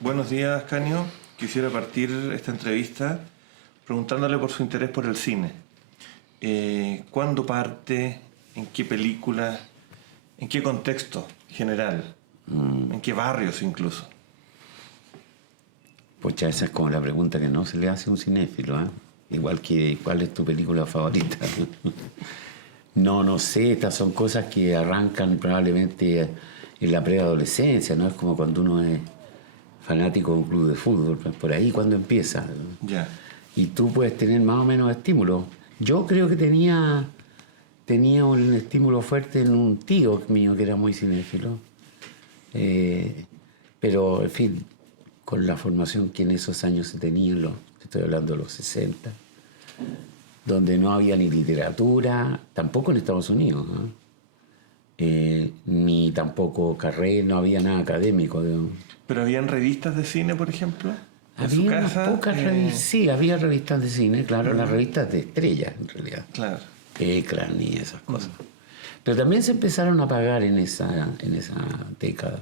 Buenos días, Canio. Quisiera partir esta entrevista preguntándole por su interés por el cine. ¿Cuándo parte? ¿En qué película? ¿En qué contexto general? ¿En qué barrios incluso? Pucha, esa es como la pregunta que no se le hace a un cinéfilo, ¿eh? Igual que ¿cuál es tu película favorita? No sé, estas son cosas que arrancan probablemente en la preadolescencia, ¿no? Es como cuando uno es fanático de un club de fútbol, pues por ahí cuando empieza. Ya. Y tú puedes tener más o menos estímulo. Yo creo que tenía un estímulo fuerte en un tío mío que era muy cinéfilo. Pero, en fin, con la formación que en esos años se tenía, estoy hablando de los 60, donde no había ni literatura, tampoco en Estados Unidos, ¿no? Ni tampoco carrera, no había nada académico. ¿No? ¿Pero habían revistas de cine, por ejemplo? ¿En su Había casa? pocas revistas, sí, había revistas de cine, claro, las revistas de estrellas, en realidad. Claro. Ecran y esas cosas. Pero también se empezaron a pagar en esa década.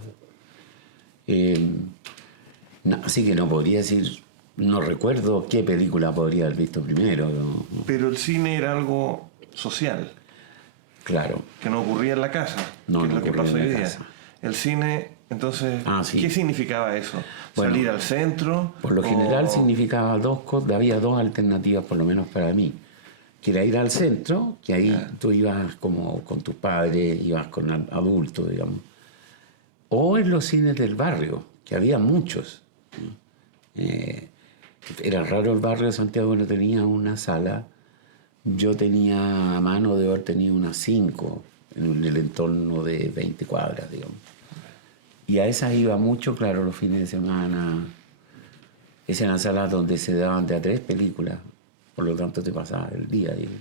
Así que no podría decir, no recuerdo qué película podría haber visto primero. No. Pero el cine era algo social, Claro. que no ocurría en la casa, No, que es no lo que ocurría pasa en hoy la día. casa. El cine, entonces, Sí. ¿qué significaba eso? Bueno, ¿Salir al centro? Por lo general significaba dos cosas, había dos alternativas, por lo menos para mí. Que era ir al centro, que ahí tú ibas como con tus padres, ibas con adultos, digamos. O en los cines del barrio, que había muchos. Era raro el barrio de Santiago, no tenía una sala. Yo tenía a mano de haber tenido unas 5 en el entorno de 20 cuadras, digamos. Y a esas iba mucho, claro, los fines de semana. Esas eran salas donde se daban de a 3 películas, por lo tanto te pasaba el día, digamos.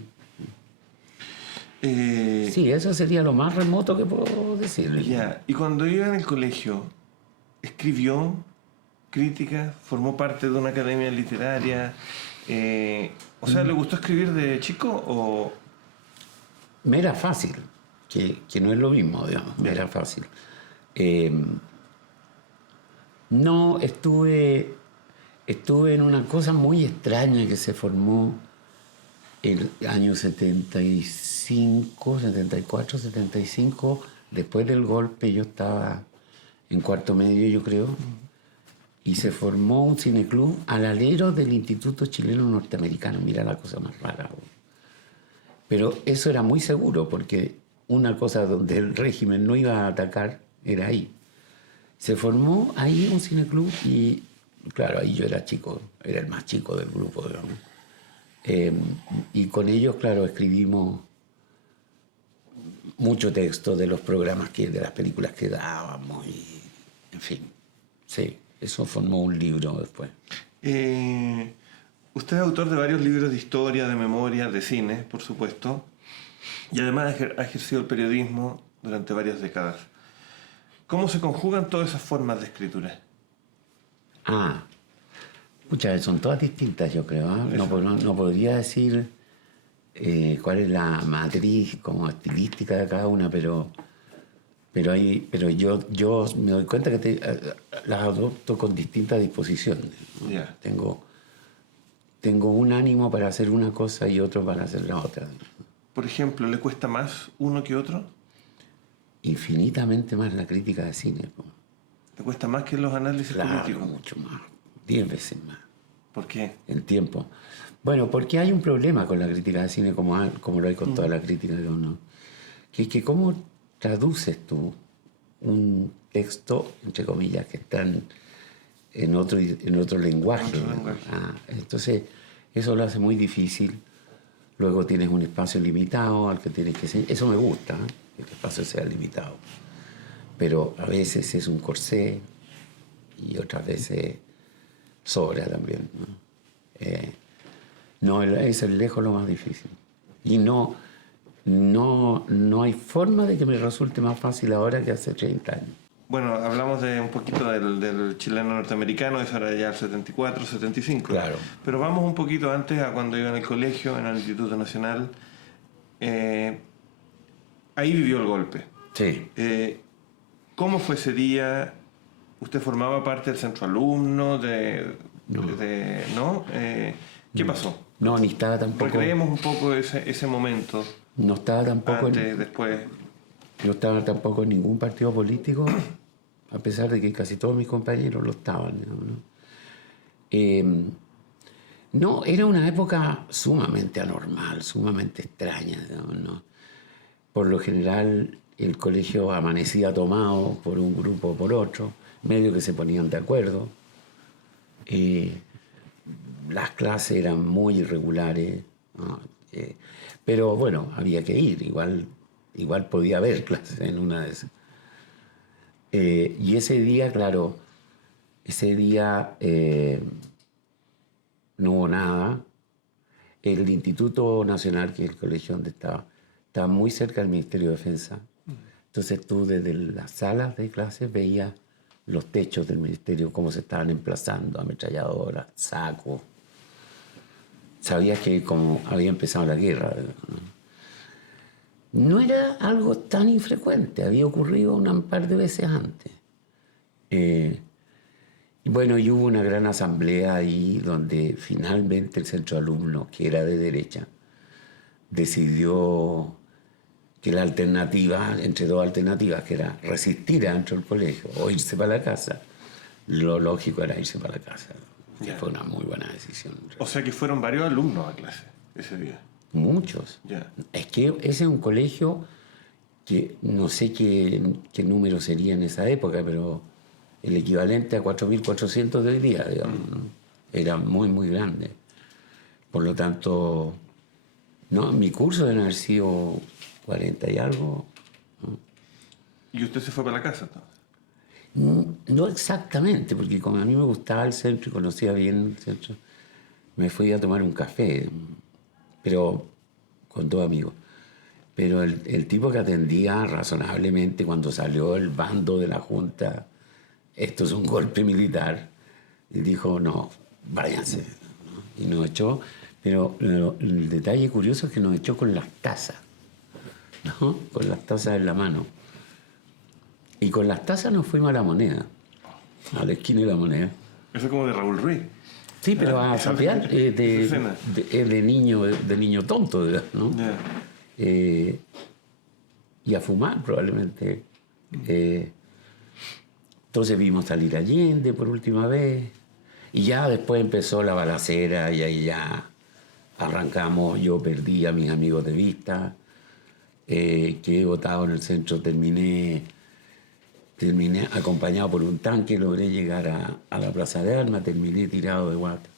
Sí, eso sería lo más remoto que puedo decirle. Ya, y cuando iba en el colegio, ¿escribió crítica? ¿Formó parte de una academia literaria? O sea, ¿le gustó escribir de chico o...? Me era fácil, que no es lo mismo, digamos, me era fácil. No, estuve en una cosa muy extraña que se formó el año 75, 74, 75, después del golpe. Yo estaba en cuarto medio, yo creo, y se formó un cineclub al alero del Instituto Chileno Norteamericano. Mira la cosa más rara. Pero eso era muy seguro, porque una cosa donde el régimen no iba a atacar era ahí. Se formó ahí un cineclub y, claro, ahí yo era chico, era el más chico del grupo, digamos. Y con ellos, claro, escribimos mucho texto de los programas, de las películas que dábamos, y, en fin, sí, eso formó un libro después. Usted es autor de varios libros de historia, de memoria, de cine, por supuesto, y además ha ejercido el periodismo durante varias décadas. ¿Cómo se conjugan todas esas formas de escritura? Muchas son todas distintas, yo creo. ¿Eh? No podría decir cuál es la matriz como estilística de cada una, pero yo me doy cuenta que las adopto con distintas disposiciones. ¿no? Yeah. Tengo un ánimo para hacer una cosa y otro para hacer la otra. Por ejemplo, ¿le cuesta más uno que otro? Infinitamente más la crítica de cine. ¿Le cuesta más que los análisis políticos? Mucho más, 10 veces más. ¿Por qué? En tiempo. Bueno, porque hay un problema con la crítica de cine, como lo hay con toda la crítica de uno. Que es que cómo traduces tú un texto, entre comillas, que está en otro lenguaje. Entonces, eso lo hace muy difícil. Luego tienes un espacio limitado al que tienes que seguir. Eso me gusta, que el espacio sea limitado. Pero a veces es un corsé y otras veces sobra también. Es lejos lo más difícil. Y no hay forma de que me resulte más fácil ahora que hace 30 años. Bueno, hablamos de un poquito del chileno norteamericano, eso era ya el 74, 75. Claro. Pero vamos un poquito antes, a cuando iba en el colegio, en el Instituto Nacional. Ahí vivió el golpe. Sí. ¿Cómo fue ese día? ¿Usted formaba parte del centro alumno? ¿No? ¿Qué pasó? No, ni estaba tampoco... Recreemos un poco ese momento. No estaba tampoco... Antes, después. No estaba tampoco en ningún partido político, a pesar de que casi todos mis compañeros lo estaban, ¿no? No, era una época sumamente anormal, sumamente extraña, digamos, ¿no? Por lo general, el colegio amanecía tomado por un grupo o por otro, medio que se ponían de acuerdo. Las clases eran muy irregulares, ¿no? Pero bueno, había que ir, igual podía haber clases en una de esas. Y ese día, claro, no hubo nada. El Instituto Nacional, que es el colegio donde estaba muy cerca del Ministerio de Defensa. Entonces tú desde las salas de clases veías los techos del ministerio, cómo se estaban emplazando, ametralladoras, sacos. Sabías que como había empezado la guerra, ¿no? No era algo tan infrecuente, había ocurrido un par de veces antes. Y bueno, y hubo una gran asamblea ahí donde finalmente el centro de alumnos, que era de derecha, decidió que la alternativa, entre dos alternativas, que era resistir adentro del colegio o irse para la casa, lo lógico era irse para la casa. Que fue una muy buena decisión. O sea que fueron varios alumnos a clase ese día. Muchos. Es que ese es un colegio que no sé qué número sería en esa época, pero el equivalente a 4.400 de hoy día, digamos, ¿no? Era muy, muy grande. Por lo tanto, no, mi curso debe haber sido 40 y algo, ¿no? ¿Y usted se fue para la casa entonces? No exactamente, porque como a mí me gustaba el centro y conocía bien el centro, me fui a tomar un café, pero con dos amigos. Pero el tipo que atendía razonablemente cuando salió el bando de la Junta, esto es un golpe militar, y dijo, no, váyanse, ¿no? Y nos echó, pero el detalle curioso es que nos echó con las tazas, ¿no? Con las tazas en la mano. Y con las tazas nos fuimos a la Moneda, a la esquina de la Moneda. Eso es como de Raúl Ruiz. Sí, pero a sapear de niño tonto, ¿no? Y a fumar probablemente. Entonces vimos salir Allende por última vez. Y ya después empezó la balacera y ahí ya arrancamos. Yo perdí a mis amigos de vista. Que he votado en el centro, terminé acompañado por un tanque, logré llegar a la Plaza de Armas, terminé tirado de guata.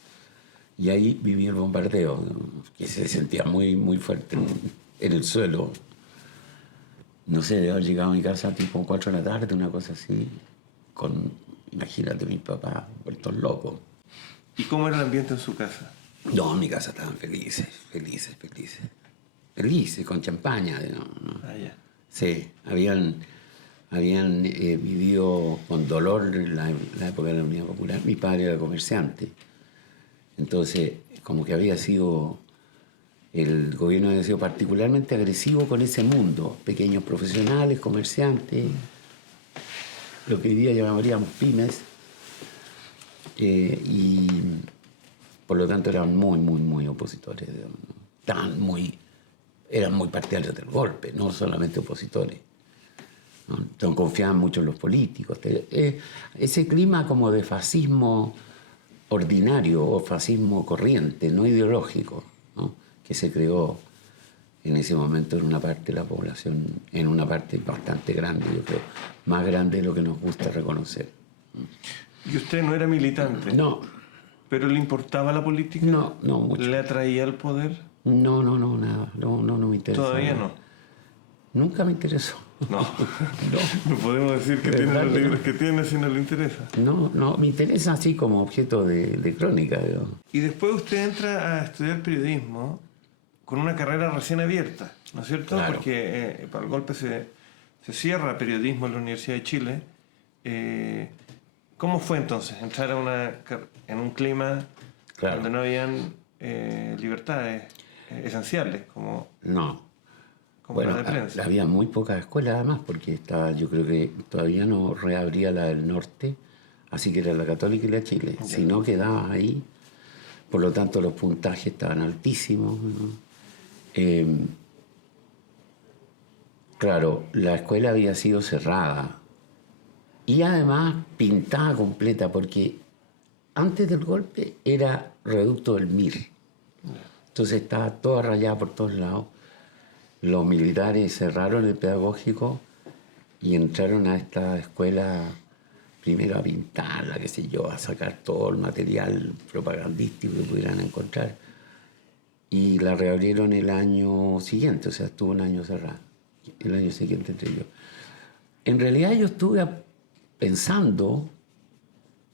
Y ahí viví el bombardeo, ¿no? Que se sentía muy, muy fuerte en el suelo. No sé, de haber llegado a mi casa tipo 4 de la tarde, una cosa así, imagínate, mis papás vueltos locos. ¿Y cómo era el ambiente en su casa? No, en mi casa estaban felices, con champaña, ¿no? Ah, ya. Sí, habían vivido con dolor en la época de la Unidad Popular. Mi padre era comerciante. Entonces, como que el gobierno había sido particularmente agresivo con ese mundo. Pequeños profesionales, comerciantes, lo que hoy día llamaríamos pymes. Y por lo tanto eran muy, muy, muy opositores. Eran muy partidarios del golpe, no solamente opositores. ¿no? Confiaban mucho en los políticos. Ese clima como de fascismo ordinario o fascismo corriente, no ideológico, ¿no? Que se creó en ese momento en una parte de la población, en una parte bastante grande, yo creo, más grande de lo que nos gusta reconocer. ¿Y usted no era militante? No. ¿Pero le importaba la política? No mucho. ¿Le atraía el poder? No, nada. No me interesa. ¿Todavía no? Nunca me interesó. No. No podemos decir que tiene los libros que tiene si no le interesa. No, me interesa así como objeto de crónica. Y después usted entra a estudiar periodismo con una carrera recién abierta, ¿no es cierto? Claro. Porque para el golpe se cierra periodismo en la Universidad de Chile. ¿Cómo fue entonces entrar en un clima donde no habían libertades esenciales como la de prensa? Había muy pocas escuelas además, porque yo creo que todavía no reabría la del norte, Así que era la Católica y la Chile. Si no quedabas ahí, por lo tanto los puntajes estaban altísimos, ¿no? Claro, la escuela había sido cerrada y además pintada completa, porque antes del golpe era reducto del MIR. Entonces estaba toda rayada por todos lados. Los militares cerraron el pedagógico y entraron a esta escuela primero a pintarla, qué sé yo, a sacar todo el material propagandístico que pudieran encontrar. Y la reabrieron el año siguiente, o sea, estuvo un año cerrada. El año siguiente entré yo. En realidad yo estuve pensando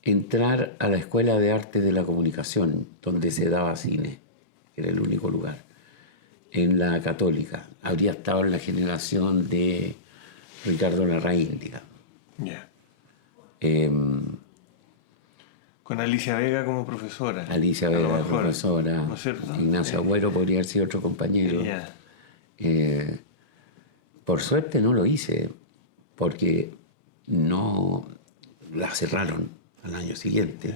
entrar a la Escuela de Arte de la Comunicación, donde se daba cine, que era el único lugar, en la Católica. Habría estado en la generación de Ricardo Larraín, digamos. Ya. Con Alicia Vega como profesora. Alicia Vega, profesora. ¿No es cierto? Ignacio Agüero podría haber sido otro compañero. Ya. Por suerte no lo hice, porque no la cerraron al año siguiente.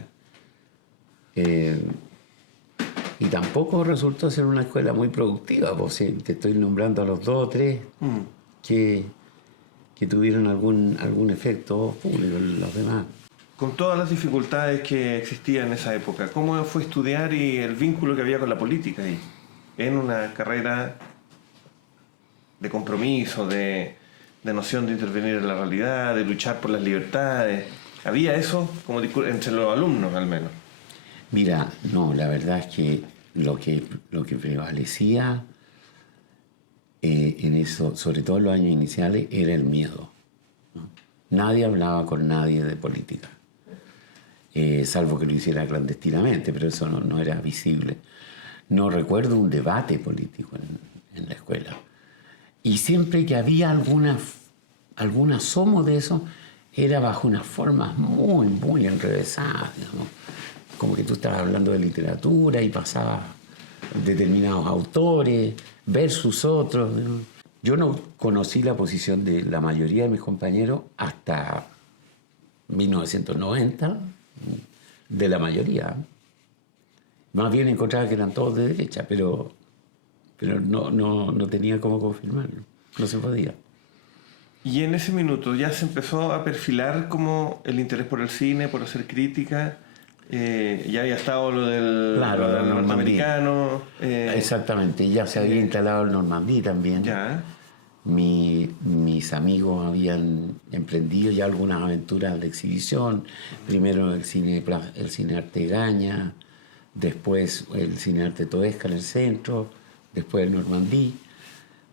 Y tampoco resultó ser una escuela muy productiva, pues te estoy nombrando a los 2 o 3 que tuvieron algún efecto público, los demás. Con todas las dificultades que existían en esa época, ¿cómo fue estudiar y el vínculo que había con la política ahí? En una carrera de compromiso, de noción de intervenir en la realidad, de luchar por las libertades. ¿Había eso como entre los alumnos, al menos? Mira, no, la verdad es que lo que prevalecía en eso, sobre todo en los años iniciales, era el miedo, ¿no? Nadie hablaba con nadie de política, salvo que lo hiciera clandestinamente, pero eso no era visible. No recuerdo un debate político en la escuela. Y siempre que había algún asomo de eso, era bajo unas formas muy, muy enrevesadas, digamos. Como que tú estabas hablando de literatura y pasabas determinados autores versus otros, ¿no? Yo no conocí la posición de la mayoría de mis compañeros hasta 1990, de la mayoría. Más bien encontraba que eran todos de derecha, pero no tenía cómo confirmarlo, no se podía. Y en ese minuto ya se empezó a perfilar como el interés por el cine, por hacer crítica. Ya había estado lo del norteamericano. Exactamente, ya se había instalado el Normandí también. Ya. Mis amigos habían emprendido ya algunas aventuras de exhibición. Primero el cine Artegaña, después el cine Arte Toesca en el centro, después el Normandí.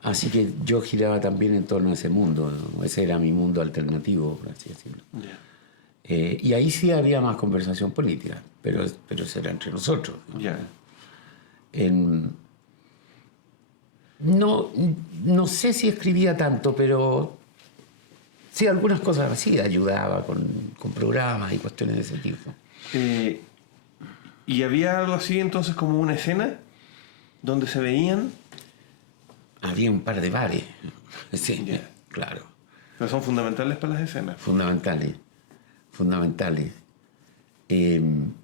Así que yo giraba también en torno a ese mundo, ¿no? Ese era mi mundo alternativo, por así decirlo. Ya. Y ahí sí había más conversación política, pero eso era entre nosotros, ¿no? Ya. No sé si escribía tanto, pero sí algunas cosas así, ayudaba con programas y cuestiones de ese tipo. ¿Y había algo así entonces como una escena donde se veían? Había un par de bares, sí, Yeah. claro. Pero son fundamentales para las escenas. Fundamentales.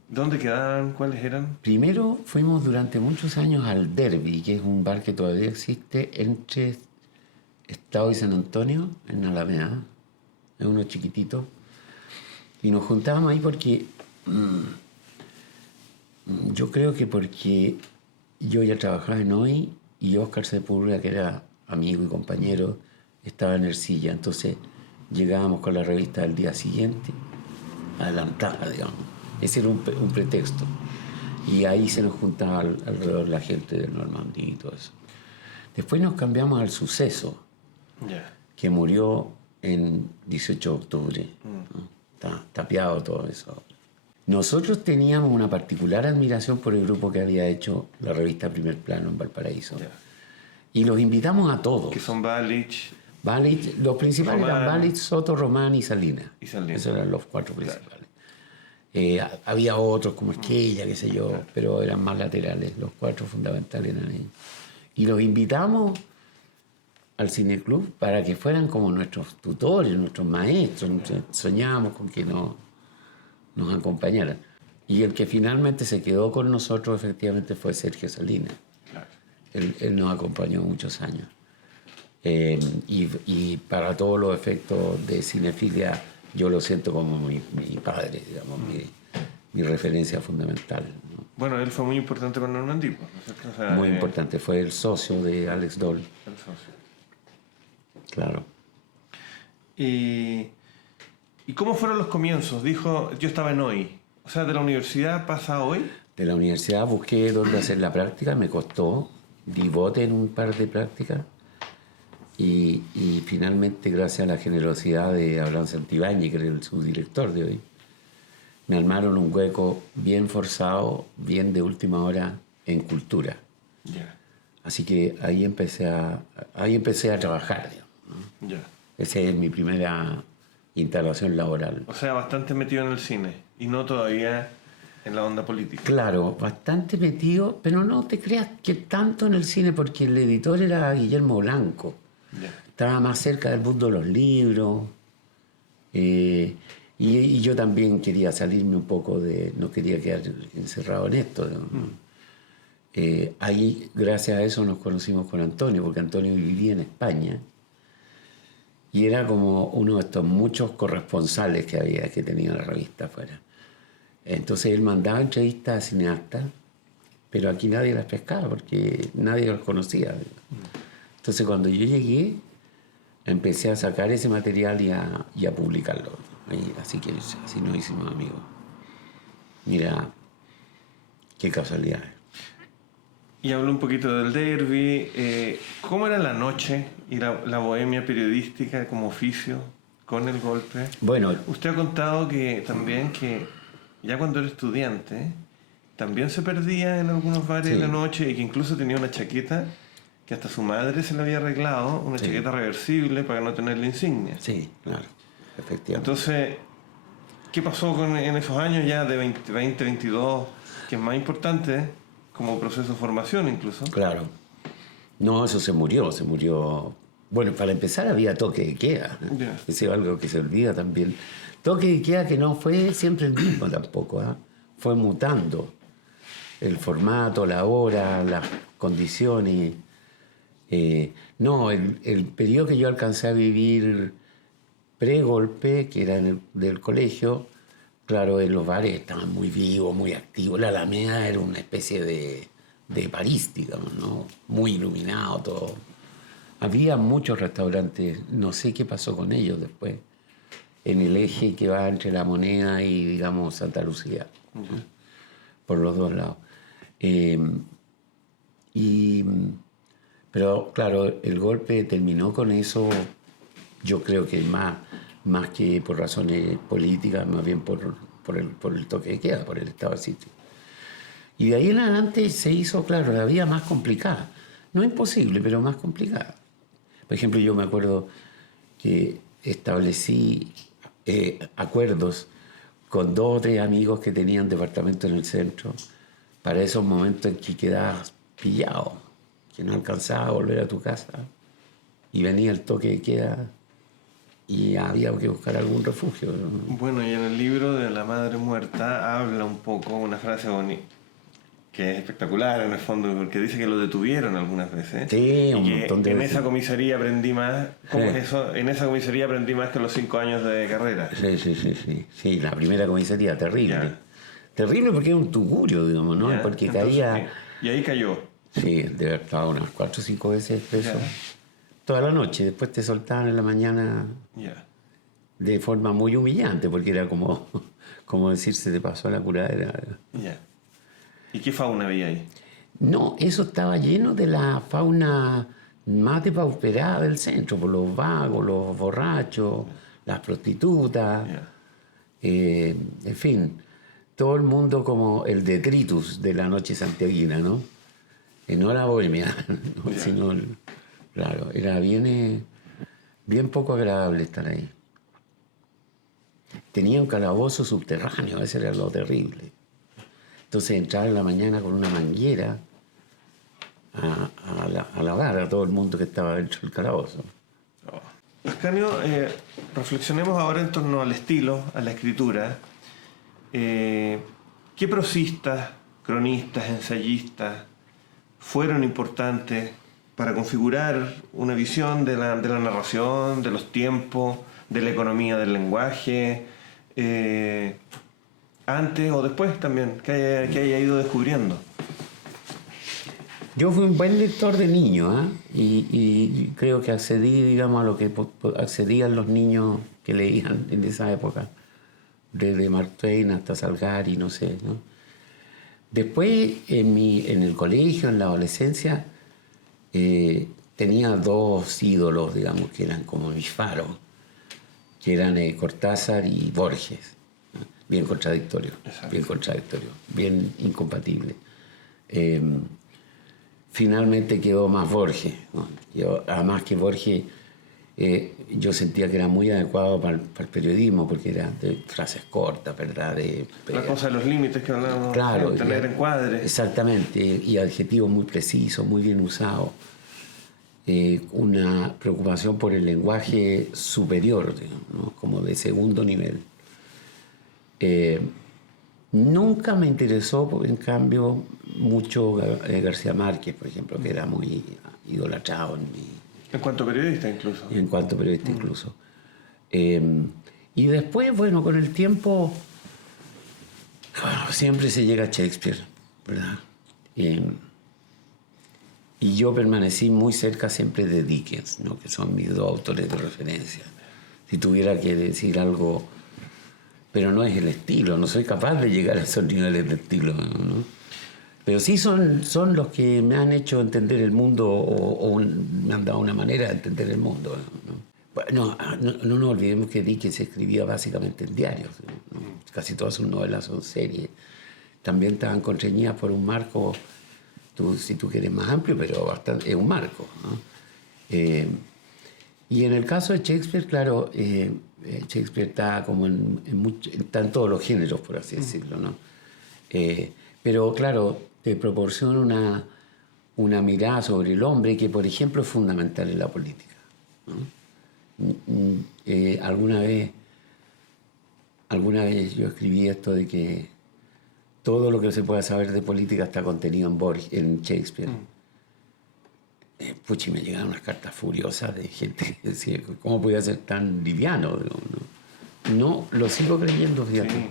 ¿Dónde quedaban? ¿Cuáles eran? Primero fuimos durante muchos años al Derby, que es un bar que todavía existe entre Estado y San Antonio, en Alameda. Es uno chiquitito. Y nos juntábamos ahí porque... yo creo que porque yo ya trabajaba en Hoy y Óscar Sepúlveda, que era amigo y compañero, estaba en Ercilla. Entonces llegábamos con la revista del día siguiente, adelantada, digamos. Ese era un pretexto. Y ahí se nos juntaba alrededor la gente del Normandí y todo eso. Después nos cambiamos al Suceso, Yeah. que murió en 18 de octubre. ¿No? Está tapiado todo eso. Nosotros teníamos una particular admiración por el grupo que había hecho la revista Primer Plano en Valparaíso. Yeah. Y los invitamos a todos. Que son Balich. Los principales Román. eran Balich, Soto, Román y Salinas. Salinas. Esos eran los 4 principales. Había otros como Esquella, qué sé yo, pero eran más laterales. Los 4 fundamentales eran ellos. Y los invitamos al cineclub para que fueran como nuestros tutores, nuestros maestros. Soñábamos con que nos acompañara. Y el que finalmente se quedó con nosotros efectivamente fue Sergio Salinas. Claro. Él nos acompañó muchos años. Y para todos los efectos de cinefilia, yo lo siento como mi padre, digamos, mi referencia fundamental, ¿no? Bueno, él fue muy importante para Normandí, ¿no es cierto? O sea, Muy importante, fue el socio de Alex Doll. El socio. Claro. ¿Y cómo fueron los comienzos? Dijo, yo estaba en hoy. O sea, de la universidad pasa a hoy. De la universidad busqué dónde hacer la práctica, me costó, di bote en un par de prácticas y finalmente, gracias a la generosidad de Abraham Santibáñez, que era el subdirector de hoy, me armaron un hueco bien forzado, bien de última hora en cultura. Ya. Así que ahí empecé a trabajar, digamos, ¿no? Ya. Esa es mi primera instalación laboral. O sea, bastante metido en el cine y no todavía en la onda política. Claro, bastante metido, pero no te creas que tanto en el cine, porque el editor era Guillermo Blanco. Ya. Estaba más cerca del mundo de los libros. Y yo también quería salirme un poco no quería quedar encerrado en esto, ¿no? Ahí, gracias a eso, nos conocimos con Antonio, porque Antonio vivía en España y era como uno de estos muchos corresponsales que tenía la revista afuera. Entonces él mandaba entrevistas a cineastas, pero aquí nadie las pescaba porque nadie los conocía. Entonces cuando yo llegué, empecé a sacar ese material y a publicarlo. Así nos hicimos amigos. Mira, qué casualidad. Y habló un poquito del derbi. ¿Cómo era la noche y la bohemia periodística como oficio con el golpe? Bueno, Usted ha contado que también que ya cuando era estudiante también se perdía en algunos bares de la noche y que incluso tenía una chaqueta que hasta su madre se le había arreglado, una chaqueta reversible para no tener la insignia. sí, claro, efectivamente. Entonces, ¿qué pasó en esos años ya de 20, 22, que es más importante como proceso de formación incluso? Claro. No, eso se murió. Bueno, para empezar había toque de queda. Ya. Eso es algo que se olvida también. Toque de queda que no fue siempre el mismo tampoco, ¿eh? Fue mutando. El formato, la hora, las condiciones. No, el periodo que yo alcancé a vivir pre-golpe, que era del colegio, claro, en los bares estaban muy vivos, muy activos. La Alameda era una especie de París, digamos, ¿no? Muy iluminado todo. Había muchos restaurantes, no sé qué pasó con ellos después, en el eje que va entre La Moneda y, digamos, Santa Lucía, ¿no? Por los dos lados. Pero, claro, el golpe terminó con eso, yo creo que más que por razones políticas, más bien por el toque de queda, por el estado de sitio. Y de ahí en adelante se hizo, claro, la vida más complicada. No imposible, pero más complicada. Por ejemplo, yo me acuerdo que establecí acuerdos con 2 o 3 amigos que tenían departamento en el centro para esos momentos en que quedabas pillado, que no alcanzabas a volver a tu casa y venía el toque de queda y había que buscar algún refugio, ¿no? Bueno, y en el libro de La Madre Muerta habla un poco, una frase bonita, que es espectacular en el fondo, porque dice que lo detuvieron algunas veces. Sí, un y que montón de en veces. esa comisaría aprendí más. ¿Cómo es eso? En esa comisaría aprendí más que los 5 años de carrera. Sí, la primera comisaría, terrible. Ya. Terrible porque era un tugurio, digamos, ¿no? ¿Ya? Porque Entonces, caía... y ahí cayó. Sí, de haber estado unas 4 o 5 veces preso. Ya. Toda la noche. Después te soltaban en la mañana Ya. de forma muy humillante, porque era como decir, se te pasó la curadera. Ya. ¿Y qué fauna había ahí? No, eso estaba lleno de la fauna más depauperada del centro, por los vagos, los borrachos, las prostitutas, Ya. en fin, todo el mundo como el detritus de la noche santiaguina, ¿no? No la bohemia, ¿no? Ya. Sino, claro, era bien poco agradable estar ahí. Tenía un calabozo subterráneo, ese era lo terrible. Entonces entraba en la mañana con una manguera a lavar a todo el mundo que estaba dentro del calabozo. Ascanio, reflexionemos ahora en torno al estilo, a la escritura. ¿Qué prosistas, cronistas, ensayistas fueron importantes para configurar una visión de la narración, de los tiempos, de la economía del lenguaje, antes o después también, que haya ido descubriendo? Yo fui un buen lector de niño, ¿eh? Y creo que accedí, digamos, a lo que accedían los niños que leían en esa época, desde Mark Twain hasta Salgari, no sé, ¿no? Después, en el colegio, en la adolescencia, tenía dos ídolos, digamos, que eran como mis faros, que eran Cortázar y Borges, ¿no? Bien contradictorio, bien incompatible. Finalmente quedó más Borges, ¿no? Además que Borges yo sentía que era muy adecuado para el periodismo, porque era de frases cortas, ¿verdad? La cosa de los límites que hablábamos, claro, tener encuadres. Exactamente, y adjetivos muy precisos, muy bien usados. Una preocupación por el lenguaje superior, digamos, ¿no? Como de segundo nivel. Nunca me interesó, en cambio, mucho García Márquez, por ejemplo, que era muy idolatrado en cuanto periodista incluso. En cuanto periodista incluso. Y después, bueno, con el tiempo, siempre se llega a Shakespeare, ¿verdad? Y yo permanecí muy cerca siempre de Dickens, ¿no? Que son mis dos autores de referencia. Si tuviera que decir algo, pero no es el estilo, no soy capaz de llegar a esos niveles de estilo, ¿no? Pero sí son los que me han hecho entender el mundo o me han dado una manera de entender el mundo, ¿no? No nos olvidemos que Dickens escribía básicamente en diarios, ¿no? Casi todas sus novelas son series. También estaban constreñidas por un marco, si tú quieres, más amplio, pero bastante, es un marco, ¿no? Y en el caso de Shakespeare, claro, Shakespeare está como está en todos los géneros, por así decirlo, ¿no? Pero claro, te proporciona una mirada sobre el hombre que, por ejemplo, es fundamental en la política, ¿no? Alguna vez yo escribí esto de que todo lo que se pueda saber de política está contenido en Shakespeare. Puchi, me llegaron unas cartas furiosas de gente que decía, ¿cómo podía ser tan liviano? No, lo sigo creyendo, fíjate. Sí,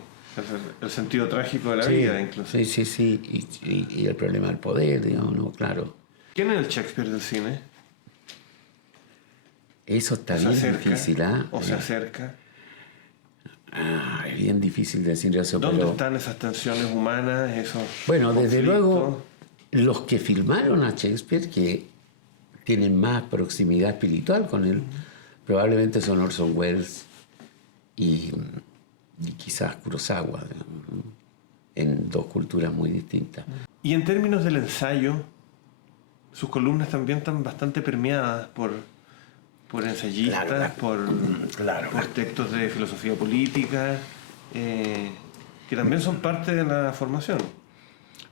el sentido trágico de la vida, incluso. Sí, y el problema del poder, digamos, ¿no? Claro. ¿Quién es el Shakespeare del cine? Eso está bien difícil, ¿ah? ¿O se acerca? Es bien difícil decir eso, ¿Dónde están esas tensiones humanas, esos Bueno, desde conflictos? luego, los que filmaron a Shakespeare, que tienen más proximidad espiritual con él, probablemente son Orson Welles y quizás Kurosawa, ¿no? En dos culturas muy distintas. Y en términos del ensayo, sus columnas también están bastante permeadas por ensayistas, por textos de filosofía política, que también son parte de la formación.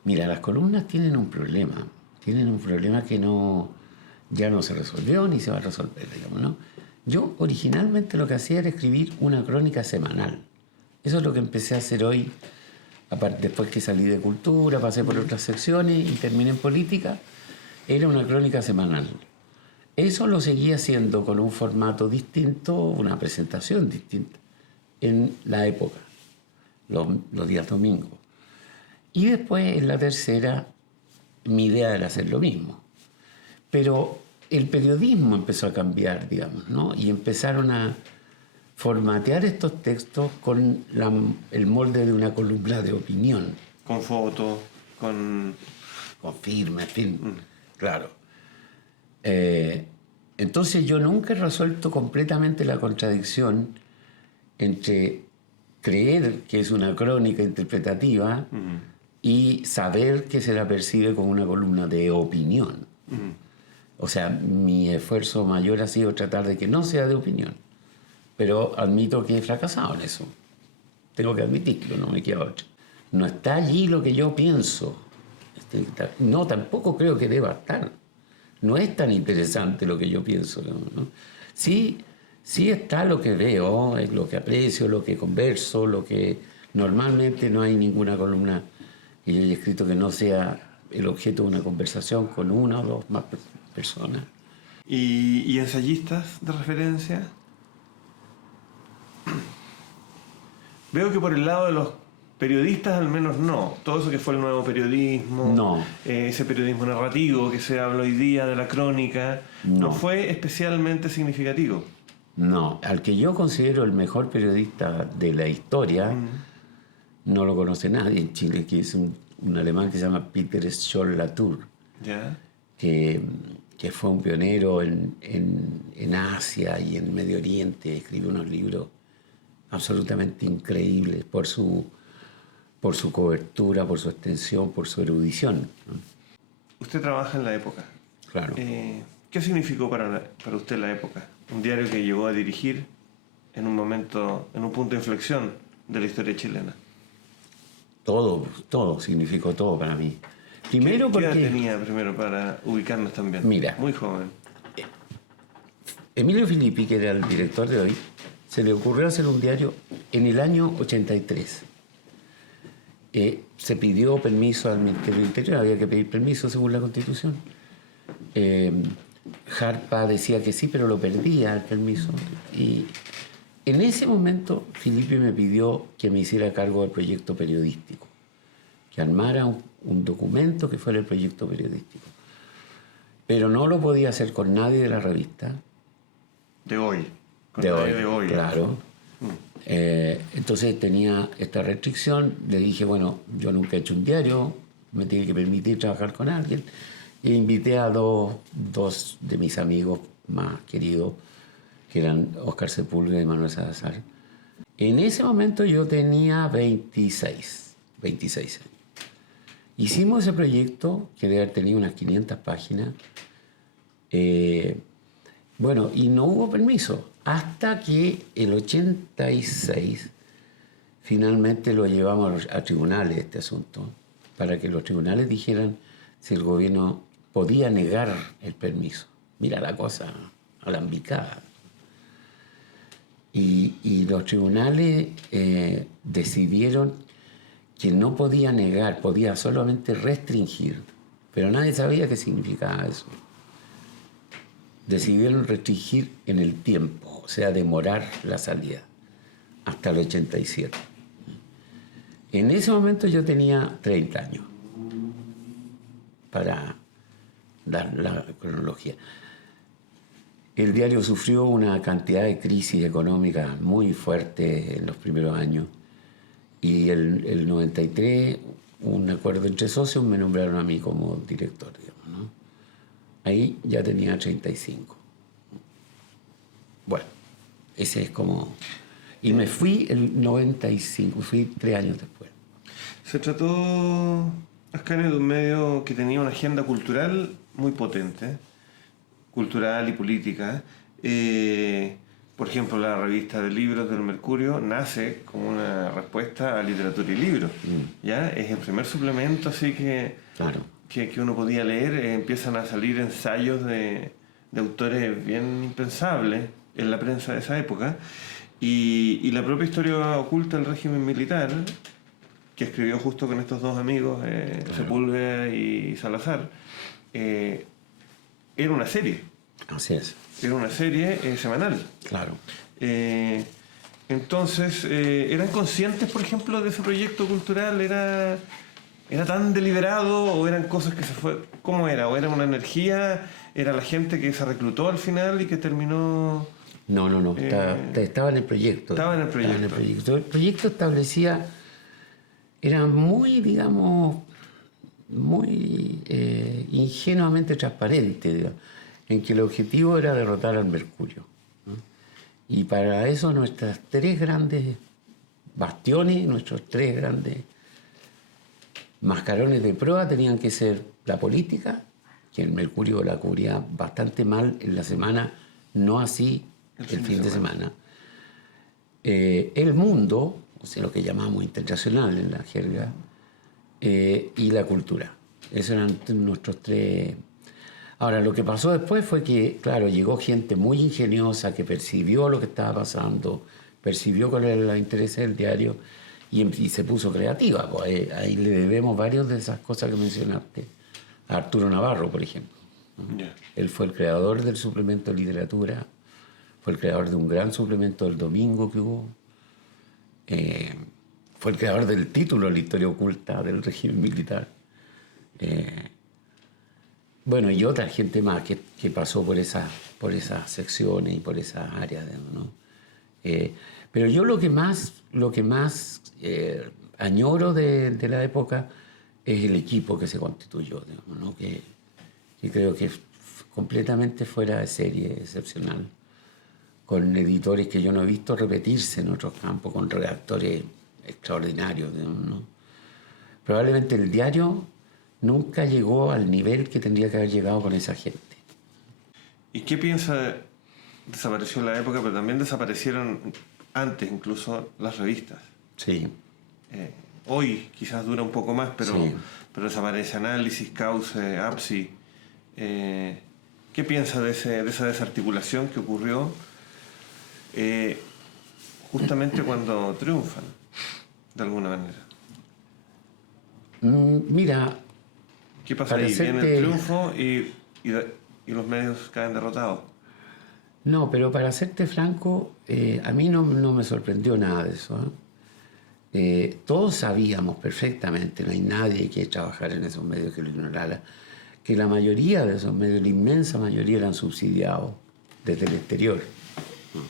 Mira, las columnas tienen un problema que ya no se resolvió ni se va a resolver, digamos, ¿no? Yo originalmente lo que hacía era escribir una crónica semanal. Eso es lo que empecé a hacer hoy, después que salí de cultura, pasé por otras secciones y terminé en política, era una crónica semanal. Eso lo seguí haciendo con un formato distinto, una presentación distinta, en la época, los días domingos. Y después, en la tercera, mi idea era hacer lo mismo. Pero el periodismo empezó a cambiar, digamos, ¿no? Y empezaron a formatear estos textos con el molde de una columna de opinión. Con fotos, con firma, claro. Entonces yo nunca he resuelto completamente la contradicción entre creer que es una crónica interpretativa y saber que se la percibe como una columna de opinión. O sea, mi esfuerzo mayor ha sido tratar de que no sea de opinión, pero admito que he fracasado en eso. Tengo que admitirlo, no me queda otra. No está allí lo que yo pienso. No, tampoco creo que deba estar. No es tan interesante lo que yo pienso, ¿no? Sí está lo que veo, lo que aprecio, lo que converso, lo que Normalmente no hay ninguna columna que yo haya escrito que no sea el objeto de una conversación con una o dos más personas. ¿Y ensayistas de referencia? Veo que por el lado de los periodistas al menos no. Todo eso que fue el nuevo periodismo, No. Ese periodismo narrativo que se habla hoy día de la crónica, no fue especialmente significativo. No, al que yo considero el mejor periodista de la historia, no lo conoce nadie en Chile, que es un alemán que se llama Peter Scholl-Latour, ¿Ya? que fue un pionero en Asia y en Medio Oriente. Escribió unos libros absolutamente increíbles por su cobertura, por su extensión, por su erudición, ¿no? Usted trabaja en la época. Claro. ¿Qué significó para usted la época? Un diario que llegó a dirigir en un momento, en un punto de inflexión de la historia chilena. Todo significó todo para mí. Primero ¿Qué edad porque... tenía primero para ubicarnos también? Mira. Muy joven. Emilio Filippi, que era el director de Hoy, se le ocurrió hacer un diario en el año 83. Se pidió permiso al Ministerio del Interior, había que pedir permiso según la Constitución. Jarpa decía que sí, pero lo perdía el permiso. Y en ese momento Filippi me pidió que me hiciera cargo del proyecto periodístico, que armara un documento que fuera el proyecto periodístico. Pero no lo podía hacer con nadie de la revista. De Hoy. De hoy, claro. Entonces tenía esta restricción. Le dije, bueno, yo nunca he hecho un diario, me tiene que permitir trabajar con alguien. E invité a dos de mis amigos más queridos, que eran Óscar Sepúlveda y Manuel Salazar. En ese momento yo tenía 26 años. Hicimos ese proyecto, que debe haber tenido unas 500 páginas. Bueno, y no hubo permiso, hasta que el 86 finalmente lo llevamos a tribunales, este asunto, para que los tribunales dijeran si el gobierno podía negar el permiso. Mira la cosa alambicada. Y los tribunales decidieron que no podía negar, podía solamente restringir, pero nadie sabía qué significaba eso. Decidieron restringir en el tiempo, o sea, demorar la salida hasta el 87. En ese momento yo tenía 30 años, para dar la cronología. El diario sufrió una cantidad de crisis económicas muy fuertes en los primeros años, y el 93, un acuerdo entre socios, me nombraron a mí como director, digamos, ¿no? Ahí ya tenía 35. Bueno, ese es como... Y me fui el 95, fui 3 años después. Se trató, Ascanio, de un medio que tenía una agenda cultural muy potente, cultural y política. Por ejemplo, la revista de libros del Mercurio nace como una respuesta a literatura y libros. ¿Ya? Es el primer suplemento así que... Claro. Que uno podía leer. Empiezan a salir ensayos de autores bien impensables en la prensa de esa época, y la propia historia oculta del régimen militar, que escribió justo con estos dos amigos, claro, Sepúlveda y Salazar, era una serie. Así es. Era una serie semanal. Claro. Entonces, ¿eran conscientes, por ejemplo, de ese proyecto cultural? ¿Era tan deliberado o eran cosas que se fue? ¿Cómo era? ¿O era una energía? ¿Era la gente que se reclutó al final y que terminó...? No. Estaba en el proyecto. Estaba en el proyecto. El proyecto establecía... Era muy, digamos, muy ingenuamente transparente, digamos, en que el objetivo era derrotar al Mercurio, ¿no? Y para eso nuestras 3 grandes bastiones, nuestros 3 grandes mascarones de prueba tenían que ser la política, que el Mercurio la cubría bastante mal en la semana, no así el fin de semana. El mundo, o sea, lo que llamamos internacional en la jerga, y la cultura. Esos eran nuestros 3. Ahora, lo que pasó después fue que, claro, llegó gente muy ingeniosa que percibió lo que estaba pasando, percibió cuáles eran los intereses del diario, y se puso creativa. Pues ahí le debemos varias de esas cosas que mencionaste. A Arturo Navarro, por ejemplo. Ya. Él fue el creador del suplemento de literatura, fue el creador de un gran suplemento del domingo que hubo, fue el creador del título La historia oculta del régimen militar. Bueno, y otra gente más que pasó por esas secciones y por esas áreas, ¿no? Pero yo lo que más añoro de la época es el equipo que se constituyó, digamos, ¿no? que creo que es completamente fuera de serie, excepcional, con editores que yo no he visto repetirse en otros campos, con redactores extraordinarios, digamos, ¿no? Probablemente el diario nunca llegó al nivel que tendría que haber llegado con esa gente. ¿Y qué piensa? Desapareció en la época, pero también desaparecieron antes incluso las revistas. Sí. Hoy quizás dura un poco más, pero, Sí. pero desaparece Análisis, Cauce, APSI. ¿Qué piensa de esa desarticulación que ocurrió justamente cuando triunfan, de alguna manera? Mira, ¿Qué pasa ahí? Viene el triunfo y los medios caen derrotados. No, pero para serte franco, a mí no me sorprendió nada de eso, ¿eh? Todos sabíamos perfectamente, no hay nadie que trabajar en esos medios que lo ignorara, que la mayoría de esos medios, la inmensa mayoría, eran subsidiados desde el exterior, ¿no?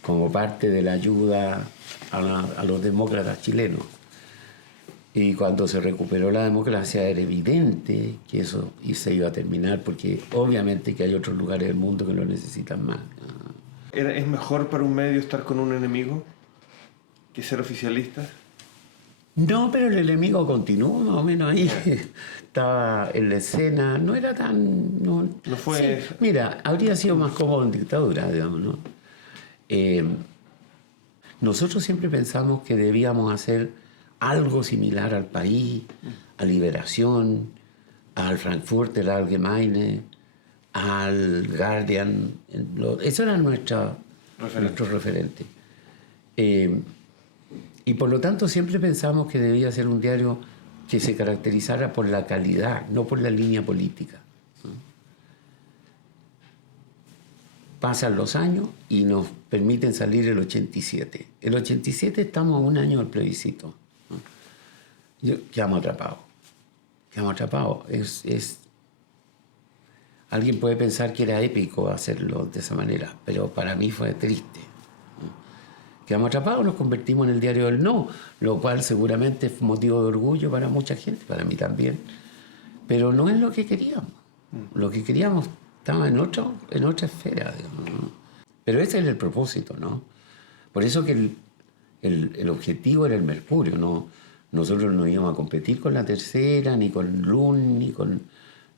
Como parte de la ayuda a los demócratas chilenos. Y cuando se recuperó la democracia era evidente que eso se iba a terminar, porque obviamente que hay otros lugares del mundo que lo necesitan más. ¿Es mejor para un medio estar con un enemigo que ser oficialista? No, pero el enemigo continuó más o menos ahí. Estaba en la escena, no era tan... No fue... Sí, mira, habría sido más cómodo en dictadura, digamos, ¿no? Nosotros siempre pensamos que debíamos hacer algo similar al País, a Liberación, al Frankfurter Allgemeine, al Guardian. Eso era nuestro referente. Y por lo tanto siempre pensamos que debía ser un diario que se caracterizara por la calidad, no por la línea política. Pasan los años y nos permiten salir el 87. El 87 estamos a un año del plebiscito. Quedamos atrapados. Alguien puede pensar que era épico hacerlo de esa manera, pero para mí fue triste. Quedamos atrapados, nos convertimos en el diario del no, lo cual seguramente es motivo de orgullo para mucha gente, para mí también. Pero no es lo que queríamos. Lo que queríamos estaba en otra esfera, digamos, ¿no? Pero ese es el propósito, ¿no? Por eso que el objetivo era el Mercurio, ¿no? Nosotros no íbamos a competir con La Tercera, ni con LUN, ni con...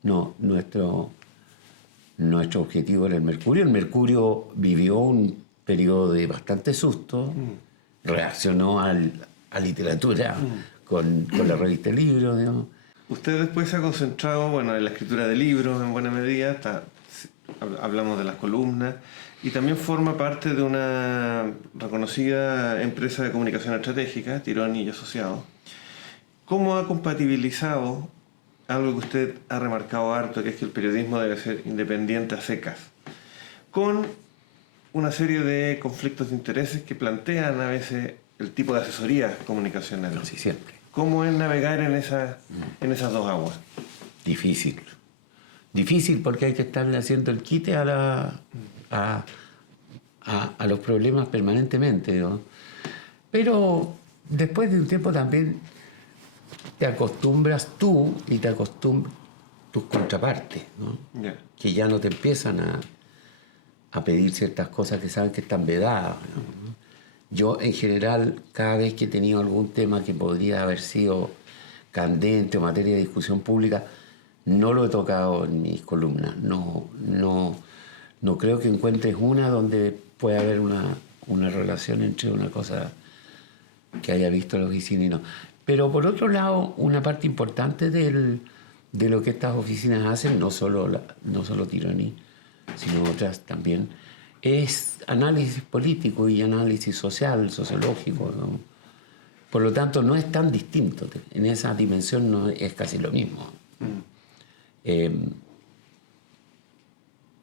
No, nuestro objetivo era el Mercurio. El Mercurio vivió un periodo de bastante susto, reaccionó a literatura con la revista Libro, digamos. Usted después se ha concentrado, bueno, en la escritura de libros en buena medida, hablamos de las columnas, y también forma parte de una reconocida empresa de comunicación estratégica, Tironi y Asociados. ¿Cómo ha compatibilizado algo que usted ha remarcado harto, que es que el periodismo debe ser independiente a secas, con una serie de conflictos de intereses que plantean a veces el tipo de asesoría comunicacional? No, sí, siempre. ¿Cómo es navegar en esas dos aguas? Difícil. Difícil porque hay que estarle haciendo el quite a los problemas permanentemente, ¿no? Pero después de un tiempo también te acostumbras tú y te acostumbras tus contrapartes, ¿no? Yeah. Que ya no te empiezan a pedir ciertas cosas que saben que están vedadas, ¿no? Yo, en general, cada vez que he tenido algún tema que podría haber sido candente o materia de discusión pública, no lo he tocado en mis columnas. No creo que encuentres una donde pueda haber una relación entre una cosa que haya visto en la oficina y no. Pero, por otro lado, una parte importante de lo que estas oficinas hacen, no solo Tironi, sino otras también, es análisis político y análisis social, sociológico, ¿no? Por lo tanto, no es tan distinto. En esa dimensión no es casi lo mismo.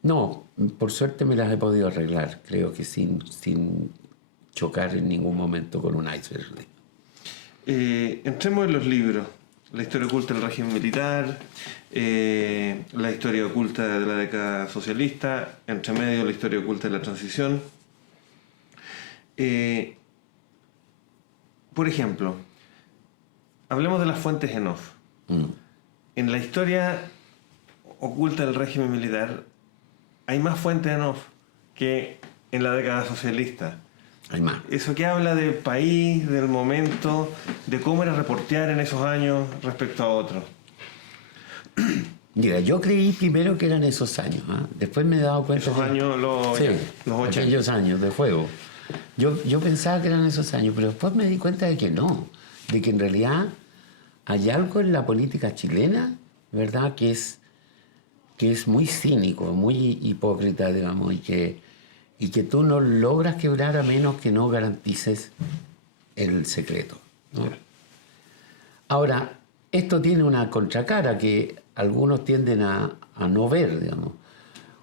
No, por suerte me las he podido arreglar, creo que sin chocar en ningún momento con un iceberg. Entremos en los libros. La historia oculta del régimen militar, la historia oculta de la década socialista, entre medio la historia oculta de la transición. Por ejemplo, hablemos de las fuentes en off. En la historia oculta del régimen militar hay más fuentes en off que en la década socialista. Hay más. Eso que habla del país, del momento, de cómo era reportear en esos años respecto a otros. Mira, yo creí primero que eran esos años. Después me he dado cuenta Esos años, los 80. Aquellos años de fuego. Yo pensaba que eran esos años, pero después me di cuenta de que no. De que en realidad hay algo en la política chilena, ¿verdad? Que es muy cínico, muy hipócrita, digamos, y que tú no logras quebrar a menos que no garantices el secreto, ¿no? Ahora, esto tiene una contracara que algunos tienden a no ver, digamos.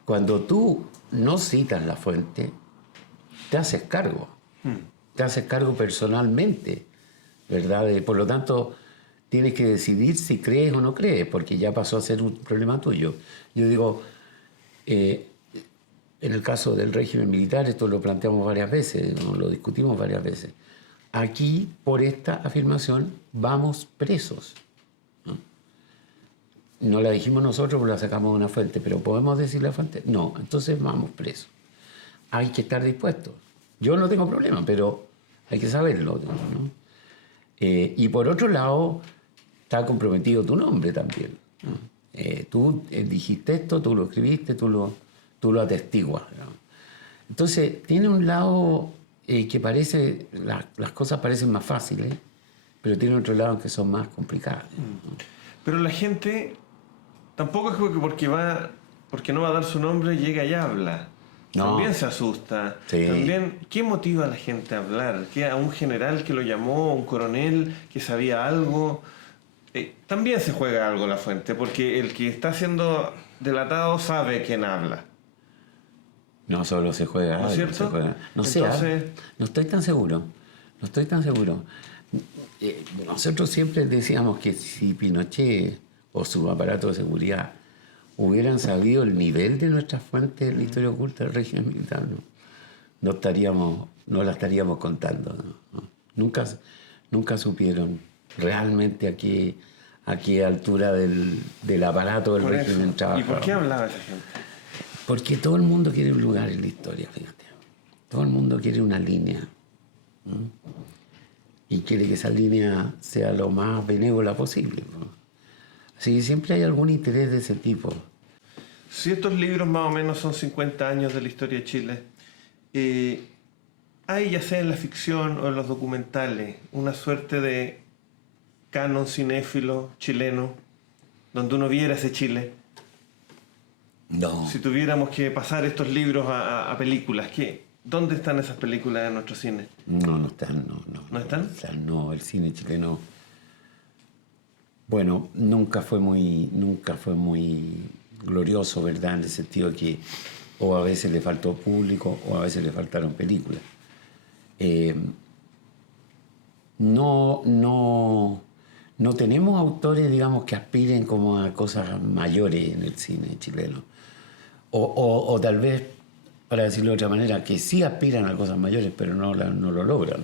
Cuando tú no citas la fuente, te haces cargo. Te haces cargo personalmente, ¿verdad? Por lo tanto, tienes que decidir si crees o no crees, porque ya pasó a ser un problema tuyo. Yo digo, en el caso del régimen militar, esto lo planteamos varias veces, ¿no? Lo discutimos varias veces. Aquí, por esta afirmación, vamos presos. No la dijimos nosotros porque la sacamos de una fuente, pero ¿podemos decir la fuente? No, entonces vamos presos. Hay que estar dispuestos. Yo no tengo problema, pero hay que saberlo, ¿no? Y por otro lado, está comprometido tu nombre también, ¿no? Tú dijiste esto, tú lo escribiste, tú lo atestiguas, ¿no? Entonces, tiene un lado que parece, las cosas parecen más fáciles, pero tiene otro lado que son más complicadas, ¿no? Pero la gente tampoco es porque no va a dar su nombre, llega y habla. No. También se asusta. Sí. También, ¿qué motiva a la gente a hablar? ¿Qué, a un general que lo llamó, un coronel que sabía algo? También se juega algo la fuente, porque el que está siendo delatado sabe quién habla. No solo se juega, ¿no es cierto? Se juega. No sé, no estoy tan seguro. No estoy tan seguro. Nosotros siempre decíamos que si Pinochet o su aparato de seguridad hubieran sabido el nivel de nuestras fuentes de la historia oculta del régimen militar, no la estaríamos contando, ¿no? Nunca supieron realmente a qué altura del aparato del régimen trabajaba. ¿Y por qué hablaba esa gente? Porque todo el mundo quiere un lugar en la historia, fíjate. Todo el mundo quiere una línea, ¿no? Y quiere que esa línea sea lo más benévola posible, ¿no? Así que siempre hay algún interés de ese tipo. Si estos libros más o menos son 50 años de la historia de Chile, hay, ya sea en la ficción o en los documentales, una suerte de canon cinéfilo chileno, donde uno viera ese Chile. No. Si tuviéramos que pasar estos libros a películas, ¿dónde están esas películas en nuestro cine? No están, ¿No están? No, el cine chileno, bueno, nunca fue muy glorioso, ¿verdad? En el sentido de que o a veces le faltó público o a veces le faltaron películas. No tenemos autores, digamos, que aspiren como a cosas mayores en el cine chileno. O tal vez, para decirlo de otra manera, que sí aspiran a cosas mayores, pero no lo logran.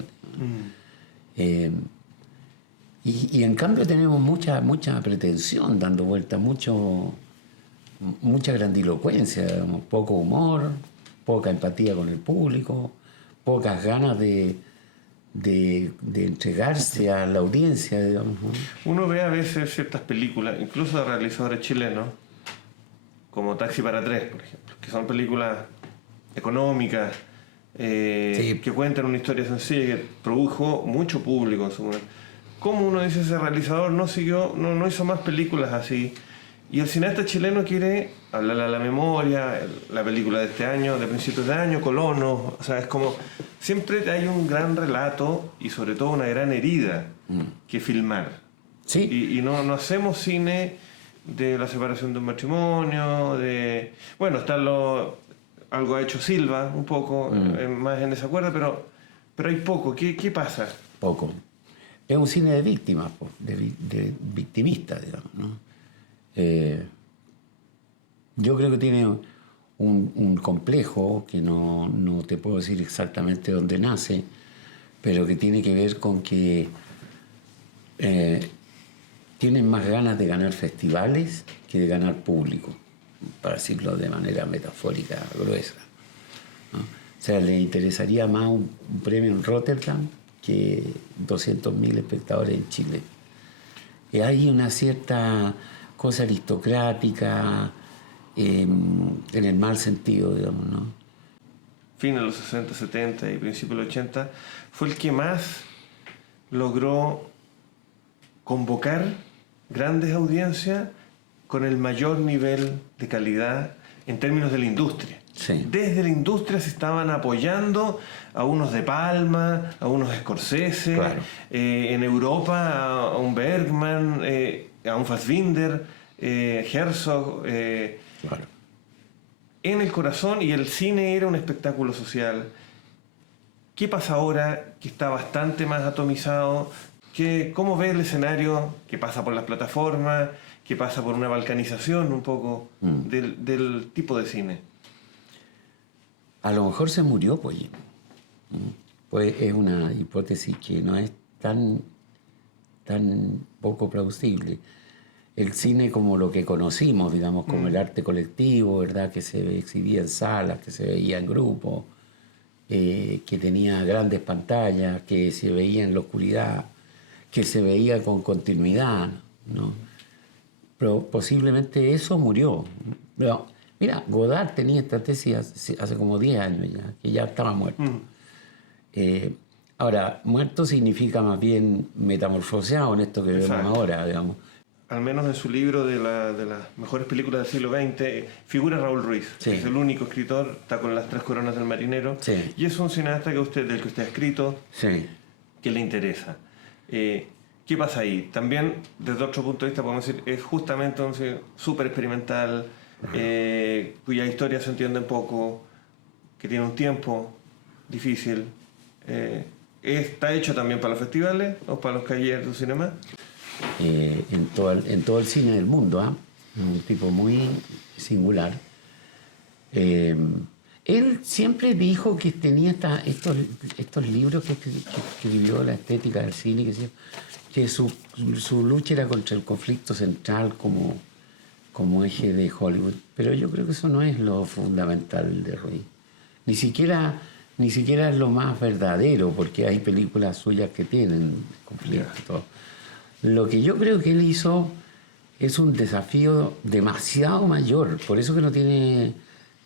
Y en cambio tenemos mucha pretensión dando vuelta, mucha grandilocuencia, digamos, poco humor, poca empatía con el público, pocas ganas de entregarse a la audiencia, digamos, ¿no? Uno ve a veces ciertas películas, incluso de realizadores chilenos, como Taxi para Tres, por ejemplo, que son películas económicas, sí, que cuentan una historia sencilla, que produjo mucho público en su momento. ¿Cómo uno dice ese realizador no hizo más películas así? Y el cineasta chileno quiere hablarle a la memoria, la película de este año, de principios de año, Colonos, o sea, es como siempre hay un gran relato y sobre todo una gran herida que filmar. Sí. Y no hacemos cine de la separación de un matrimonio, bueno, algo ha hecho Silva, un poco, más en esa cuerda, pero hay poco. ¿Qué pasa? Poco. Es un cine de víctimas, de victimistas, digamos, ¿no? Yo creo que tiene un complejo que no te puedo decir exactamente dónde nace, pero que tiene que ver con que tienen más ganas de ganar festivales que de ganar público, para decirlo de manera metafórica gruesa, ¿no? O sea, le interesaría más un premio en Rotterdam que 200.000 espectadores en Chile. Y hay una cierta cosa aristocrática, en el mal sentido, digamos, ¿no? Fin de los 60, 70 y principios de los 80, fue el que más logró convocar grandes audiencias con el mayor nivel de calidad en términos de la industria. Sí. Desde la industria se estaban apoyando a unos De Palma, a unos Scorsese, claro. En Europa a un Bergman, a un Fassbinder, Herzog. Claro. En el corazón, y el cine era un espectáculo social. ¿Qué pasa ahora que está bastante más atomizado? ¿Cómo ve el escenario que pasa por las plataformas, que pasa por una balcanización un poco del tipo de cine? A lo mejor se murió, pues. Pues es una hipótesis que no es tan poco plausible. El cine como lo que conocimos, digamos, como el arte colectivo, ¿verdad? Que se exhibía en salas, que se veía en grupos, que tenía grandes pantallas, que se veía en la oscuridad, que se veía con continuidad, ¿no? Pero posiblemente eso murió. Pero, mira, Godard tenía esta tesis hace como 10 años ya, que ya estaba muerto. Ahora, muerto significa más bien metamorfoseado en esto que vemos ahora, digamos. Al menos en su libro de las mejores películas del siglo XX, figura Raúl Ruiz. Sí. Es el único escritor, está con las 3 coronas del marinero. Sí. Y es un cineasta del que usted ha escrito, Sí. que le interesa. ¿Qué pasa ahí? También, desde otro punto de vista, podemos decir, es justamente un cine súper experimental, cuya historia se entiende poco, que tiene un tiempo difícil. ¿Está hecho también para los festivales o para los Cahiers du Cinéma? En todo el cine del mundo, un tipo muy singular. Él siempre dijo que tenía estos libros que escribió, La estética del cine, que su lucha era contra el conflicto central como eje de Hollywood. Pero yo creo que eso no es lo fundamental de Ruiz. Ni siquiera es lo más verdadero, porque hay películas suyas que tienen conflicto. Lo que yo creo que él hizo es un desafío demasiado mayor, por eso que no tiene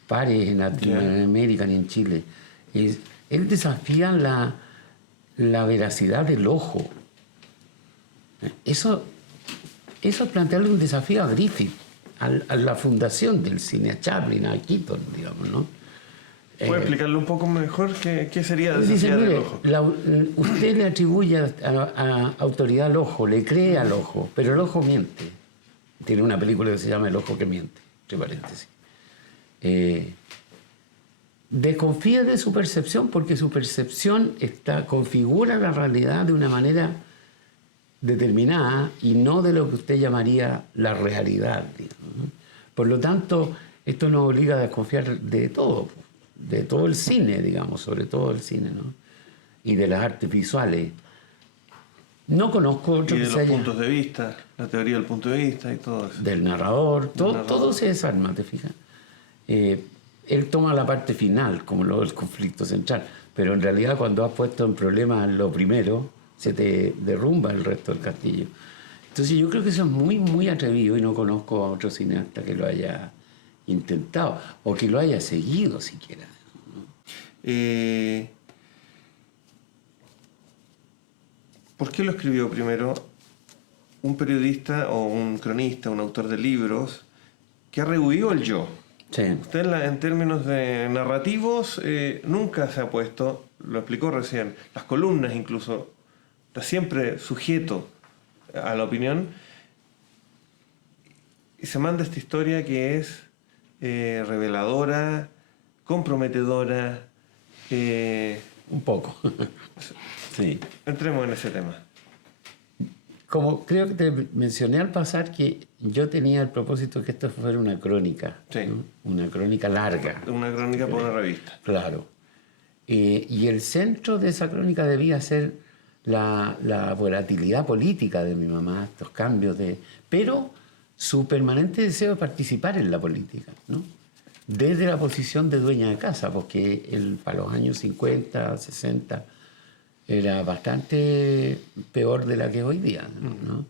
pares en Latinoamérica ni en Chile. Él desafía la veracidad del ojo. Eso es plantearle un desafío a Griffith, a la fundación del cine, a Chaplin, a Keaton, digamos, ¿no? ¿Puede explicarle un poco mejor qué sería Dice, desafiar mire, el ojo? usted le atribuye a autoridad al ojo, le cree al ojo, pero el ojo miente. Tiene una película que se llama El ojo que miente, entre paréntesis. Desconfía de su percepción porque su percepción configura la realidad de una manera determinada y no de lo que usted llamaría la realidad, digamos, ¿no? Por lo tanto, esto nos obliga a desconfiar de todo el cine, digamos, sobre todo el cine, ¿no? Y de las artes visuales. No conozco otro y de que los puntos de vista, la teoría del punto de vista y todo eso. Del narrador, todo se desarma, ¿te fijas? Él toma la parte final, como lo del conflicto central, pero en realidad cuando has puesto en problema lo primero, se te derrumba el resto del castillo. Entonces yo creo que eso es muy, muy atrevido y no conozco a otro cineasta que lo haya intentado o que lo haya seguido siquiera, ¿no? ¿Por qué lo escribió primero un periodista o un cronista, un autor de libros que ha rehuido el yo? Sí. Usted en términos de narrativos nunca se ha puesto, lo explicó recién, las columnas incluso, está siempre sujeto a la opinión y se manda esta historia que es reveladora, comprometedora. Un poco. Sí. Entremos en ese tema. Como creo que te mencioné al pasar que yo tenía el propósito de que esto fuera una crónica. Sí. ¿No? Una crónica larga. Una crónica para una revista. Claro. Y el centro de esa crónica debía ser la volatilidad política de mi mamá, estos cambios pero su permanente deseo de participar en la política, ¿no? Desde la posición de dueña de casa, porque para los años 50, 60 era bastante peor de la que es hoy día, ¿no?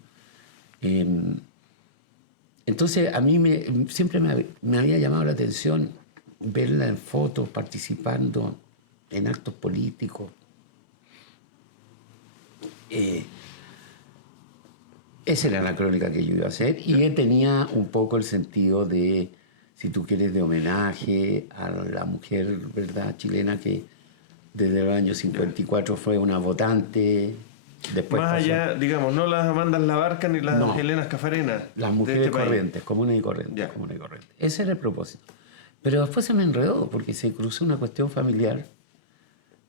Entonces a mí siempre me había llamado la atención verla en fotos, participando en actos políticos. Esa era la crónica que yo iba a hacer y tenía un poco el sentido de, si tú quieres, de homenaje a la mujer, ¿verdad?, chilena que desde el año 54 fue una votante. Después más pasó, allá, digamos, no las Amandas Labarca ni las No. Helenas Cafarena. las de mujeres este país. corrientes, comunes y corrientes, Ya. comunes y corrientes. Ese era el propósito. Pero después se me enredó porque se cruzó una cuestión familiar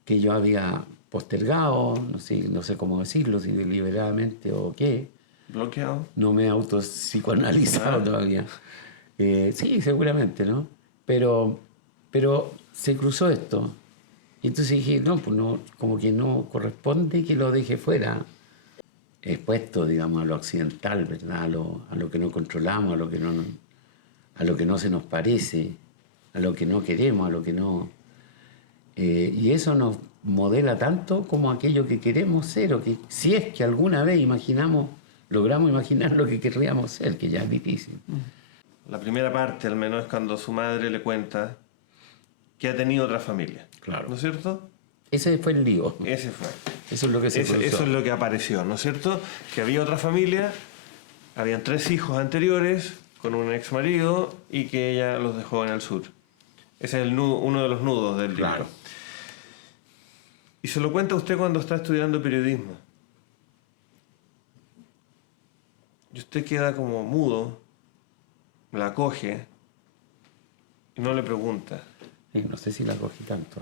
que yo había postergado, no sé cómo decirlo, si deliberadamente o qué. Bloqueado. No me he autopsicoanalizado todavía. Sí, seguramente, ¿no? Pero se cruzó esto. Y entonces dije, no, pues no, como que no corresponde que lo deje fuera, expuesto, digamos, a lo occidental, ¿verdad? A lo que no controlamos, a lo que no se nos parece, a lo que no queremos, a lo que no... y eso nos modela tanto como aquello que queremos ser, o que si es que alguna vez logramos imaginar lo que querríamos ser, que ya es difícil. La primera parte, al menos, es cuando su madre le cuenta que ha tenido otra familia. Claro. ¿No es cierto? Ese fue el lío. Ese fue. Eso es lo que se cruzó. Eso es lo que apareció, ¿no es cierto? Que había otra familia, habían 3 hijos anteriores con un ex marido y que ella los dejó en el sur. Ese es uno de los nudos del libro. Claro. Y se lo cuenta usted cuando está estudiando periodismo. Y usted queda como mudo, la acoge y no le pregunta. Sí, no sé si la cogí tanto.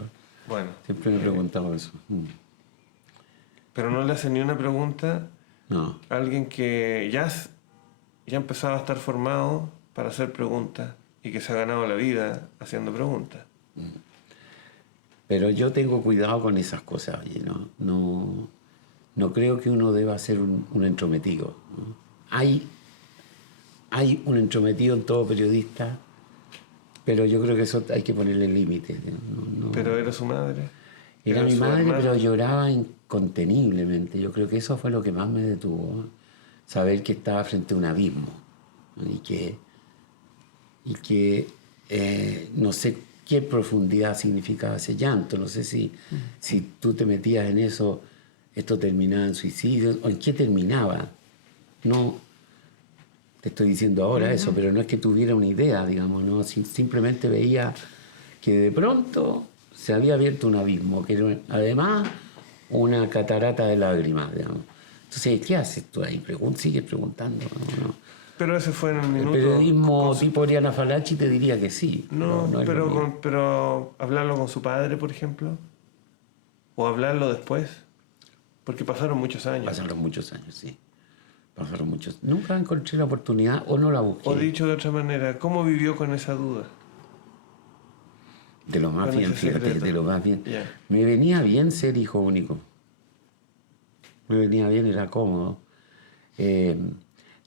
Bueno, Siempre me he preguntado eso. pero no le hace ni una pregunta No. a alguien que ya empezaba a estar formado para hacer preguntas y que se ha ganado la vida haciendo preguntas. Pero yo tengo cuidado con esas cosas, oye, no creo que uno deba ser un entrometido, ¿no? Hay un entrometido en todo periodista, pero yo creo que eso hay que ponerle límites. Pero era su madre. Era mi su madre, hermana. pero lloraba inconteniblemente. Yo creo que eso fue lo que más me detuvo, ¿no? Saber que estaba frente a un abismo, ¿no? y que no sé qué profundidad significaba ese llanto. No sé si tú te metías en eso, esto terminaba en suicidio, o en qué terminaba. No te estoy diciendo ahora eso, pero no es que tuviera una idea, digamos, ¿no? Simplemente veía que de pronto se había abierto un abismo, que era además una catarata de lágrimas, digamos. Entonces, ¿qué haces tú ahí? Sigues preguntando, ¿no? Pero ese fue en el El minuto. periodismo tipo Oriana Falachi te diría que sí. No, es lo mío. pero hablarlo con su padre, por ejemplo. O hablarlo después. Porque pasaron muchos años. Pasaron muchos años, sí. Pasaron muchos. Nunca encontré la oportunidad o no la busqué. O dicho de otra manera, ¿cómo vivió con esa duda? De lo más con bien, ese fíjate, secreto. de lo más bien. Ya. Me venía bien ser hijo único. Me venía bien, era cómodo.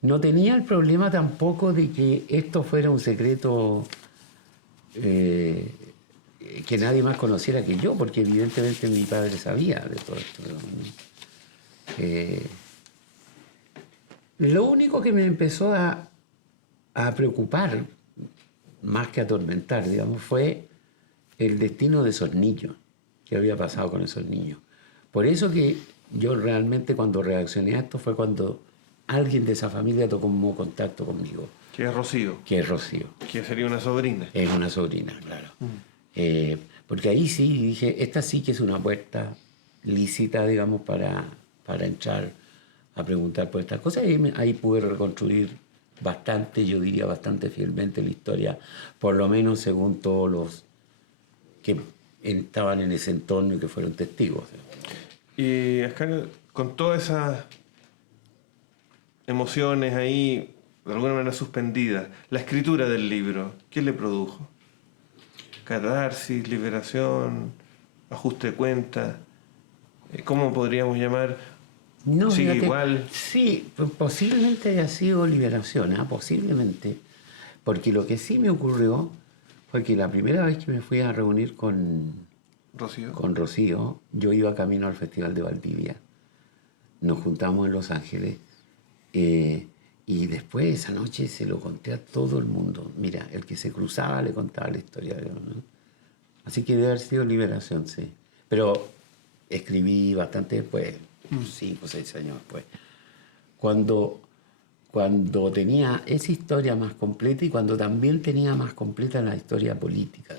No tenía el problema tampoco de que esto fuera un secreto que nadie más conociera que yo, porque evidentemente mi padre sabía de todo esto, ¿no? Lo único que me empezó a preocupar, más que atormentar, digamos, fue el destino de esos niños, qué había pasado con esos niños. Por eso que yo realmente cuando reaccioné a esto fue cuando alguien de esa familia tomó contacto conmigo, Que es Rocío, que es Rocío. que sería una sobrina. Es una sobrina, claro. Porque ahí sí dije, esta sí que es una puerta lícita, digamos, para entrar a preguntar por estas cosas. Y ahí pude reconstruir bastante, yo diría bastante fielmente la historia, por lo menos según todos los que estaban en ese entorno y que fueron testigos. Y Ascanio, con todas esas emociones ahí, de alguna manera suspendidas, la escritura del libro, ¿qué le produjo? Catarsis, liberación, ajuste de cuenta, ¿cómo podríamos llamar? No, ¿Sigue fíjate, igual? sí, posiblemente haya sido liberación, posiblemente. Porque lo que sí me ocurrió fue que la primera vez que me fui a reunir Rocío. con Rocío, yo iba camino al Festival de Valdivia. Nos juntamos en Los Ángeles y después esa noche se lo conté a todo el mundo. Mira, el que se cruzaba le contaba la historia. ¿No? Así que debe haber sido liberación, sí. Pero escribí bastante después, 5 o 6 años después. Cuando tenía esa historia más completa y cuando también tenía más completa la historia política.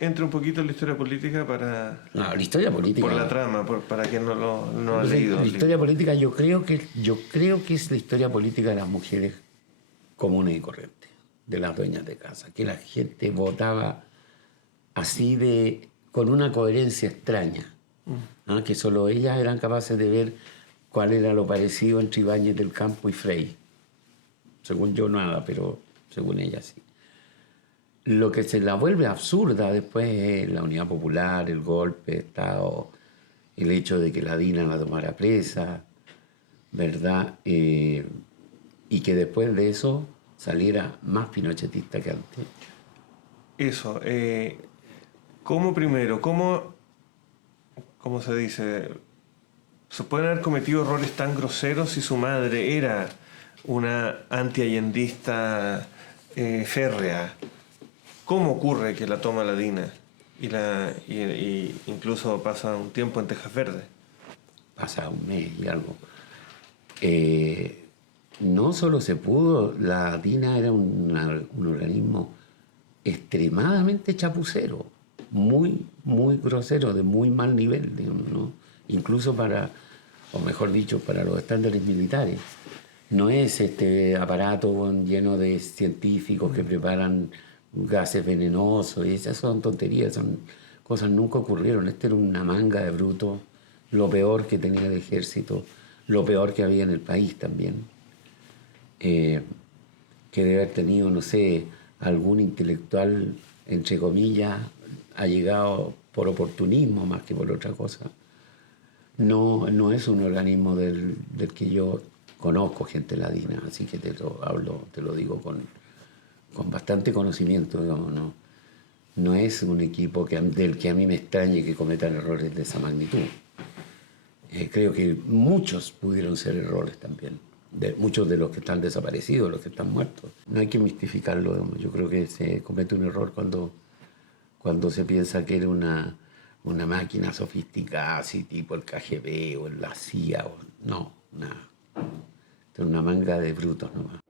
Entra un poquito en la historia política para... No, la historia política... Por la trama, para quien no ha leído. La historia política yo creo que es la historia política de las mujeres comunes y corrientes, de las dueñas de casa, que la gente votaba así con una coherencia extraña, ¿no? Que solo ellas eran capaces de ver cuál era lo parecido entre Ibáñez del Campo y Frei. Según yo nada, pero según ella sí. Lo que se la vuelve absurda después es la Unidad Popular, el golpe de Estado, el hecho de que la DINA la tomara presa, ¿verdad? Y que después de eso saliera más pinochetista que antes. Eso. ¿Cómo primero? ¿Cómo se dice? ¿Se pueden haber cometido errores tan groseros si su madre era una anti-allendista férrea? ¿Cómo ocurre que la toma la DINA y incluso pasa un tiempo en Tejas Verdes? Pasa un mes y algo. No solo se pudo, la DINA era un organismo extremadamente chapucero, muy, muy grosero, de muy mal nivel, digamos, ¿no? Incluso o mejor dicho, para los estándares militares. No es este aparato lleno de científicos que preparan gases venenosos, y esas son tonterías, son cosas que nunca ocurrieron. Era una manga de brutos, lo peor que tenía el ejército, lo peor que había en el país también. Que debe haber tenido, no sé, algún intelectual, entre comillas, ha llegado por oportunismo más que por otra cosa. No es un organismo del que yo conozco gente de la DINA, así que te lo digo con bastante conocimiento, digamos, no es un equipo del que a mí me extrañe que cometan errores de esa magnitud. Creo que muchos pudieron ser errores también, muchos de los que están desaparecidos, los que están muertos. No hay que mistificarlo, digamos. Yo creo que se comete un error cuando se piensa que era una máquina sofisticada, así tipo el KGB o la CIA, no, nada. Es una manga de brutos nomás.